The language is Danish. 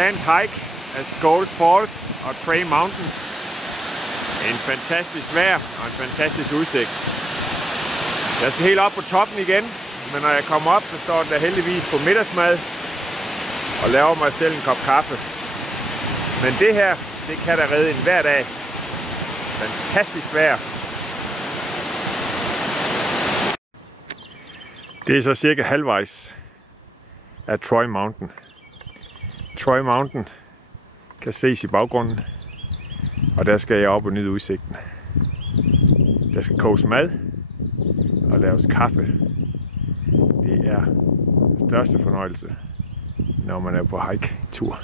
Dagens hike af Scoles Falls og Tray Mountain. En fantastisk vejr og en fantastisk udsigt. Jeg skal helt op på toppen igen, men når jeg kommer op, så står der heldigvis på middagsmad og laver mig selv en kop kaffe. Men det her, det kan da redde en hver dag. Fantastisk vejr. Det er så cirka halvvejs af Troy Mountain. Troy Mountain kan ses i baggrunden, og der skal jeg op og nyde udsigten. Der skal koges mad og laves kaffe. Det er den største fornøjelse, når man er på hike-tur.